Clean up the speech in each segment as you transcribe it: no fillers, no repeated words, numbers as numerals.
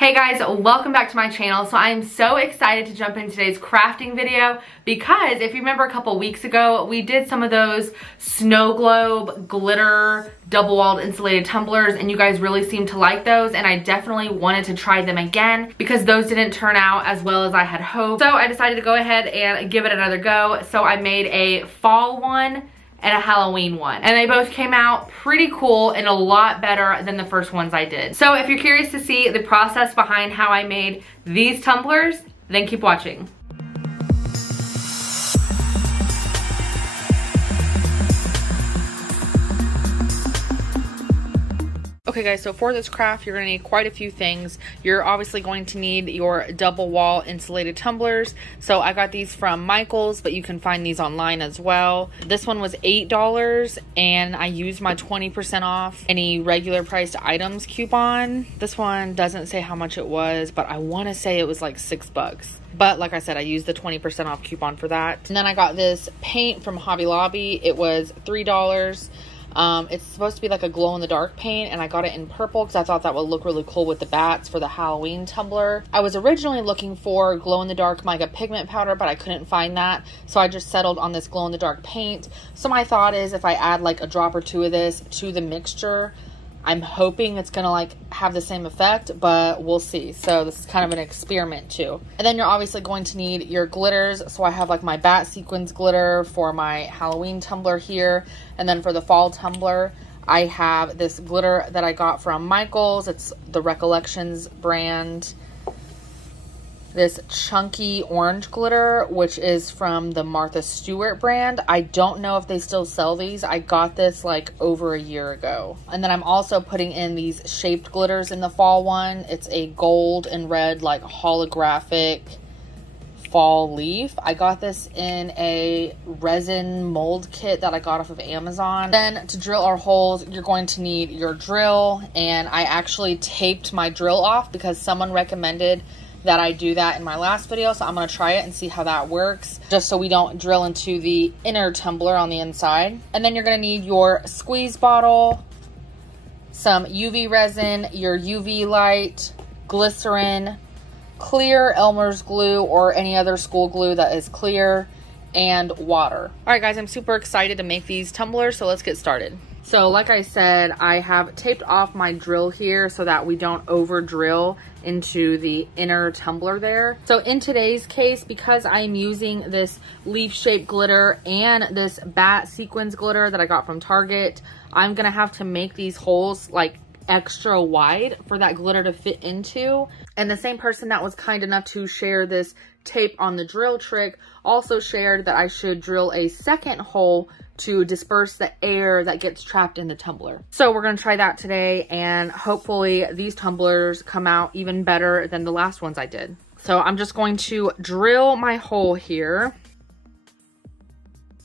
Hey guys, welcome back to my channel. So I am so excited to jump into today's crafting video because if you remember a couple weeks ago, we did some of those snow globe glitter double-walled insulated tumblers and you guys really seemed to like those, and I definitely wanted to try them again because those didn't turn out as well as I had hoped. So I decided to go ahead and give it another go. So I made a fall one and a Halloween one. And they both came out pretty cool and a lot better than the first ones I did. So if you're curious to see the process behind how I made these tumblers, then keep watching. Okay guys, so for this craft, you're gonna need quite a few things. You're obviously going to need your double wall insulated tumblers. So I got these from Michael's, but you can find these online as well. This one was $8 and I used my 20% off any regular priced items coupon. This one doesn't say how much it was, but I wanna say it was like $6. But like I said, I used the 20% off coupon for that. And then I got this paint from Hobby Lobby. It was $3. It's supposed to be like a glow-in-the-dark paint, and I got it in purple because I thought that would look really cool with the bats for the Halloween tumbler. I was originally looking for glow-in-the-dark mica pigment powder, but I couldn't find that, so I just settled on this glow-in-the-dark paint. So my thought is if I add like a drop or two of this to the mixture, I'm hoping it's gonna like have the same effect, but we'll see. So this is kind of an experiment too. And then you're obviously going to need your glitters. So I have like my bat sequins glitter for my Halloween tumbler here. And then for the fall tumbler, I have this glitter that I got from Michael's. It's the Recollections brand. This chunky orange glitter, which is from the Martha Stewart brand. I don't know if they still sell these. I got this like over a year ago. And then I'm also putting in these shaped glitters in the fall one. It's a gold and red like holographic fall leaf. I got this in a resin mold kit that I got off of Amazon. Then to drill our holes, you're going to need your drill, and I actually taped my drill off because someone recommended that I do that in my last video, so I'm going to try it and see how that works, just so we don't drill into the inner tumbler on the inside. And then you're going to need your squeeze bottle, some UV resin, your UV light, glycerin, clear Elmer's glue or any other school glue that is clear, and water. Alright guys, I'm super excited to make these tumblers, so let's get started. So like I said, I have taped off my drill here so that we don't over drill into the inner tumbler there. So in today's case, because I'm using this leaf shaped glitter and this bat sequins glitter that I got from Target, I'm gonna have to make these holes like extra wide for that glitter to fit into. And the same person that was kind enough to share this tape on the drill trick also shared that I should drill a second hole to disperse the air that gets trapped in the tumbler. So we're gonna try that today, and hopefully these tumblers come out even better than the last ones I did. So I'm just going to drill my hole here.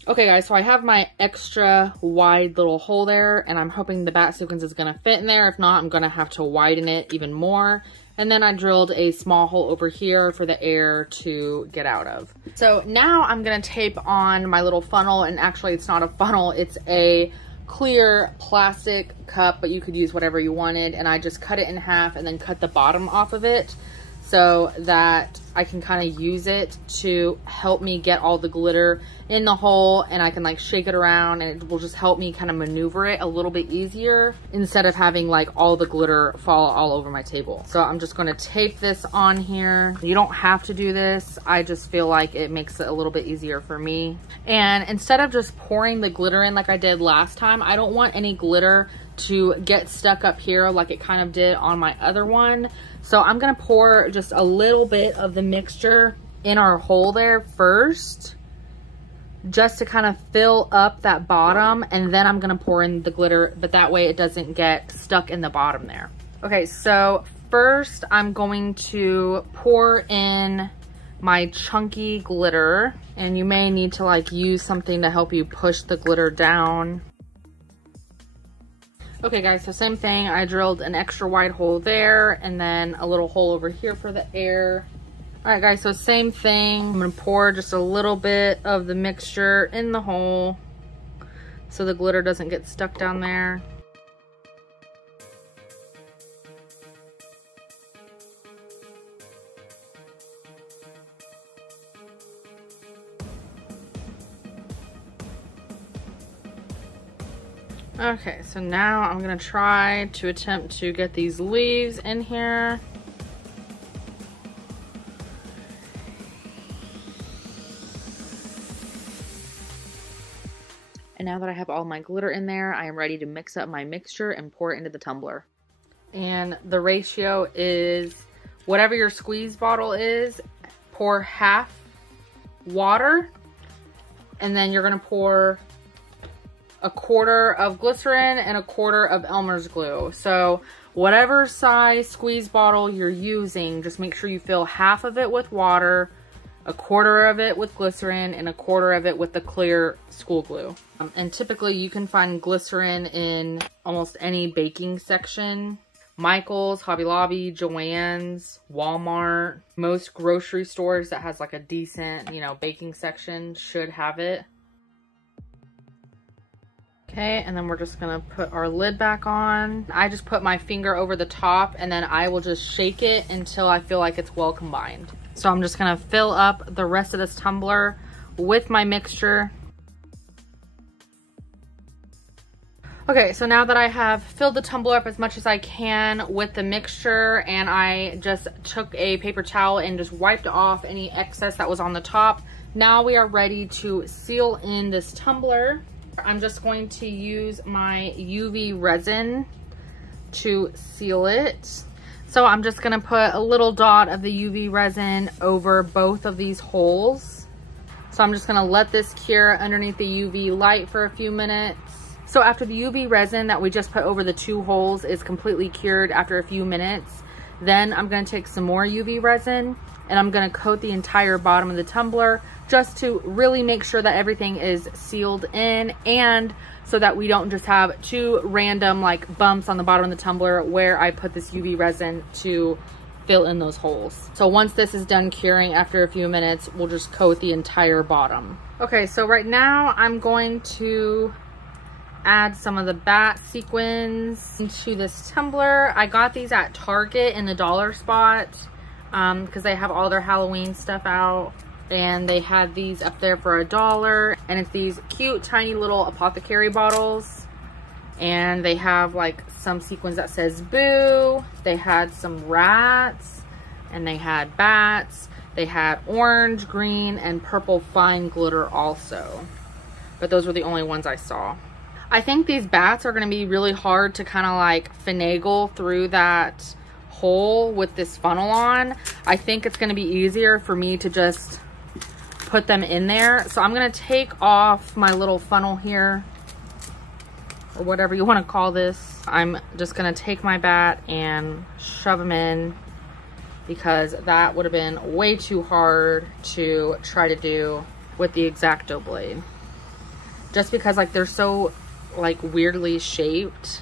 Okay guys, so I have my extra wide little hole there, and I'm hoping the bat sequins is gonna fit in there. If not, I'm gonna have to widen it even more. And then I drilled a small hole over here for the air to get out of. So now I'm gonna tape on my little funnel, and actually it's not a funnel, it's a clear plastic cup, but you could use whatever you wanted. And I just cut it in half and then cut the bottom off of it so that I can kind of use it to help me get all the glitter in the hole, and I can like shake it around and it will just help me kind of maneuver it a little bit easier instead of having like all the glitter fall all over my table. So I'm just going to tape this on here. You don't have to do this. I just feel like it makes it a little bit easier for me. And instead of just pouring the glitter in like I did last time, I don't want any glitter to get stuck up here like it kind of did on my other one. So I'm gonna pour just a little bit of the mixture in our hole there first, just to kind of fill up that bottom, and then I'm gonna pour in the glitter, but that way it doesn't get stuck in the bottom there. Okay, so first I'm going to pour in my chunky glitter, and you may need to like use something to help you push the glitter down. Okay guys, so same thing, I drilled an extra wide hole there and then a little hole over here for the air. All right guys, so same thing. I'm gonna pour just a little bit of the mixture in the hole so the glitter doesn't get stuck down there. Okay, so now I'm gonna try to attempt to get these leaves in here. And now that I have all my glitter in there, I am ready to mix up my mixture and pour it into the tumbler. And the ratio is whatever your squeeze bottle is, pour half water, and then you're gonna pour a quarter of glycerin and a quarter of Elmer's glue. So whatever size squeeze bottle you're using, just make sure you fill half of it with water, a quarter of it with glycerin, and a quarter of it with the clear school glue. And typically you can find glycerin in almost any baking section. Michael's, Hobby Lobby, Joann's, Walmart, most grocery stores that has like a decent, you know, baking section should have it. Okay, and then we're just gonna put our lid back on. I just put my finger over the top and then I will just shake it until I feel like it's well combined. So I'm just gonna fill up the rest of this tumbler with my mixture. Okay, so now that I have filled the tumbler up as much as I can with the mixture, and I just took a paper towel and just wiped off any excess that was on the top, now we are ready to seal in this tumbler. I'm just going to use my UV resin to seal it. So I'm just gonna put a little dot of the UV resin over both of these holes. So I'm just gonna let this cure underneath the UV light for a few minutes. So after the UV resin that we just put over the two holes is completely cured after a few minutes, then I'm gonna take some more UV resin and I'm gonna coat the entire bottom of the tumbler just to really make sure that everything is sealed in, and so that we don't just have two random like bumps on the bottom of the tumbler where I put this UV resin to fill in those holes. So once this is done curing after a few minutes, we'll just coat the entire bottom. Okay, so right now I'm going to add some of the bat sequins into this tumbler. I got these at Target in the dollar spot because they have all their Halloween stuff out, and they had these up there for $1, and it's these cute tiny little apothecary bottles, and they have like some sequins that says boo. They had some rats, and they had bats. They had orange, green, and purple fine glitter also, but those were the only ones I saw. I think these bats are going to be really hard to kind of like finagle through that hole with this funnel on. I think it's going to be easier for me to just put them in there. So I'm going to take off my little funnel here, or whatever you want to call this. I'm just going to take my bat and shove them in, because that would have been way too hard to try to do with the X-Acto blade. Just because like they're so like weirdly shaped.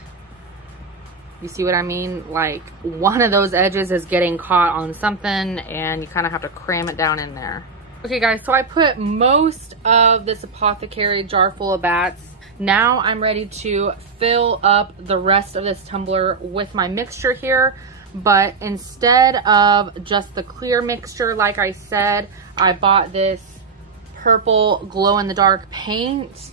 You see what I mean? Like one of those edges is getting caught on something and you kind of have to cram it down in there. Okay guys, so I put most of this apothecary jar full of bats. Now I'm ready to fill up the rest of this tumbler with my mixture here, but instead of just the clear mixture, like I said, I bought this purple glow-in-the-dark paint.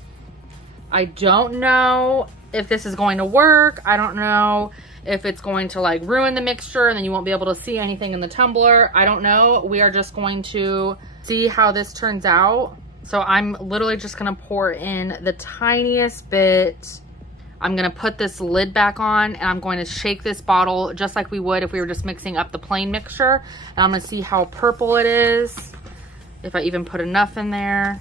I don't know if this is going to work. I don't know if it's going to like ruin the mixture and then you won't be able to see anything in the tumbler. I don't know. We are just going to see how this turns out. So I'm literally just gonna pour in the tiniest bit. I'm gonna put this lid back on and I'm going to shake this bottle just like we would if we were just mixing up the plain mixture. And I'm gonna see how purple it is, if I even put enough in there.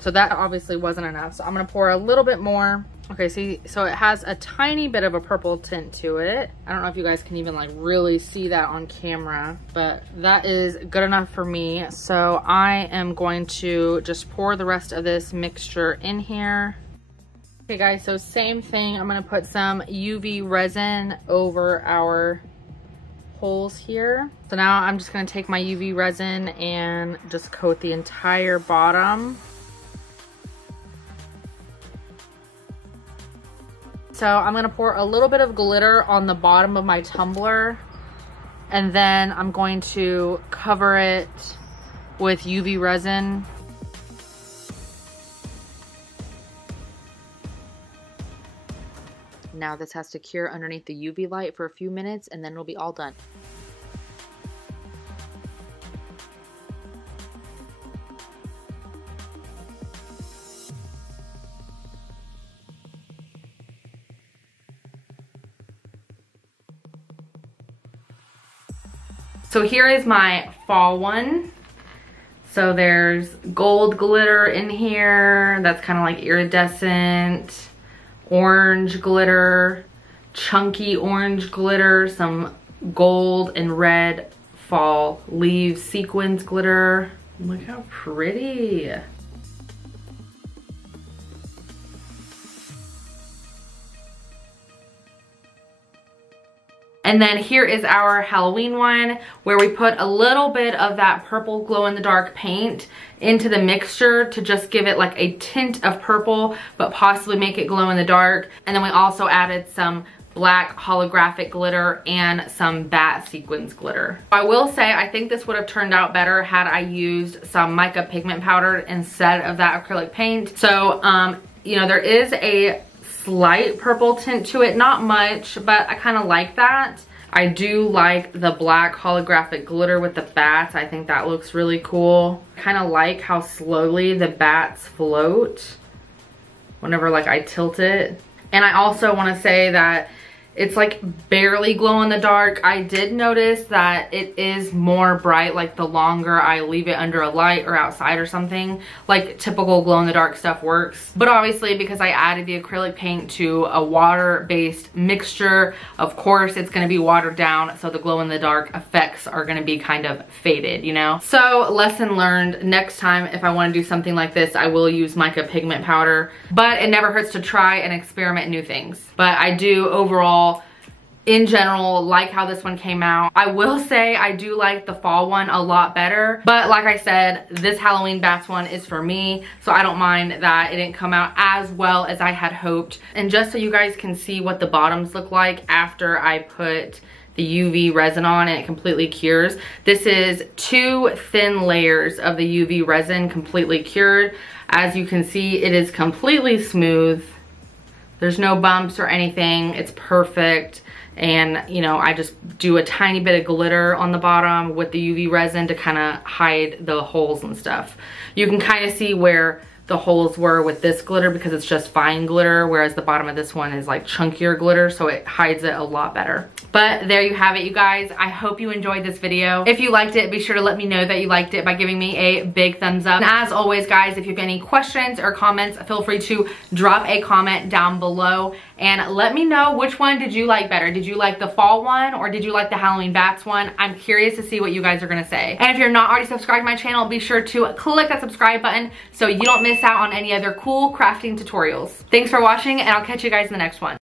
So that obviously wasn't enough. So I'm gonna pour a little bit more. Okay, see, so it has a tiny bit of a purple tint to it. I don't know if you guys can even like really see that on camera, but that is good enough for me. So I am going to just pour the rest of this mixture in here. Okay guys, so same thing. I'm gonna put some UV resin over our holes here. So now I'm just gonna take my UV resin and just coat the entire bottom. So I'm gonna pour a little bit of glitter on the bottom of my tumbler, and then I'm going to cover it with UV resin. Now this has to cure underneath the UV light for a few minutes and then it'll be all done. So here is my fall one. So there's gold glitter in here. That's kind of like iridescent. Orange glitter. Chunky orange glitter. Some gold and red fall leaves sequins glitter. Look how pretty. And then here is our Halloween one where we put a little bit of that purple glow-in-the-dark paint into the mixture to just give it like a tint of purple, but possibly make it glow in the dark. And then we also added some black holographic glitter and some bat sequins glitter. I will say I think this would have turned out better had I used some mica pigment powder instead of that acrylic paint. So, you know, there is a slight purple tint to it, not much, but I kind of like that. I do like the black holographic glitter with the bats. I think that looks really cool. Kind of like how slowly the bats float whenever like I tilt it. And I also want to say that it's like barely glow in the dark. I did notice that it is more bright like the longer I leave it under a light or outside or something. Like typical glow in the dark stuff works. But obviously because I added the acrylic paint to a water-based mixture, of course it's going to be watered down, so the glow in the dark effects are going to be kind of faded, you know? So lesson learned, next time if I want to do something like this, I will use mica pigment powder. But it never hurts to try and experiment new things. But I do overall, in general, like how this one came out. I will say I do like the fall one a lot better, but like I said, this Halloween bats one is for me, so I don't mind that it didn't come out as well as I had hoped. And just so you guys can see what the bottoms look like after I put the UV resin on and it completely cures. This is 2 thin layers of the UV resin completely cured. As you can see, it is completely smooth. There's no bumps or anything. It's perfect. And, you know, I just do a tiny bit of glitter on the bottom with the UV resin to kind of hide the holes and stuff. You can kind of see where the holes were with this glitter because it's just fine glitter, whereas the bottom of this one is like chunkier glitter, so it hides it a lot better. But there you have it, you guys. I hope you enjoyed this video. If you liked it, be sure to let me know that you liked it by giving me a big thumbs up. And as always, guys, if you have any questions or comments, feel free to drop a comment down below and let me know which one did you like better. Did you like the fall one or did you like the Halloween bats one? I'm curious to see what you guys are gonna say. And if you're not already subscribed to my channel, be sure to click that subscribe button so you don't miss out on any other cool crafting tutorials. Thanks for watching and I'll catch you guys in the next one.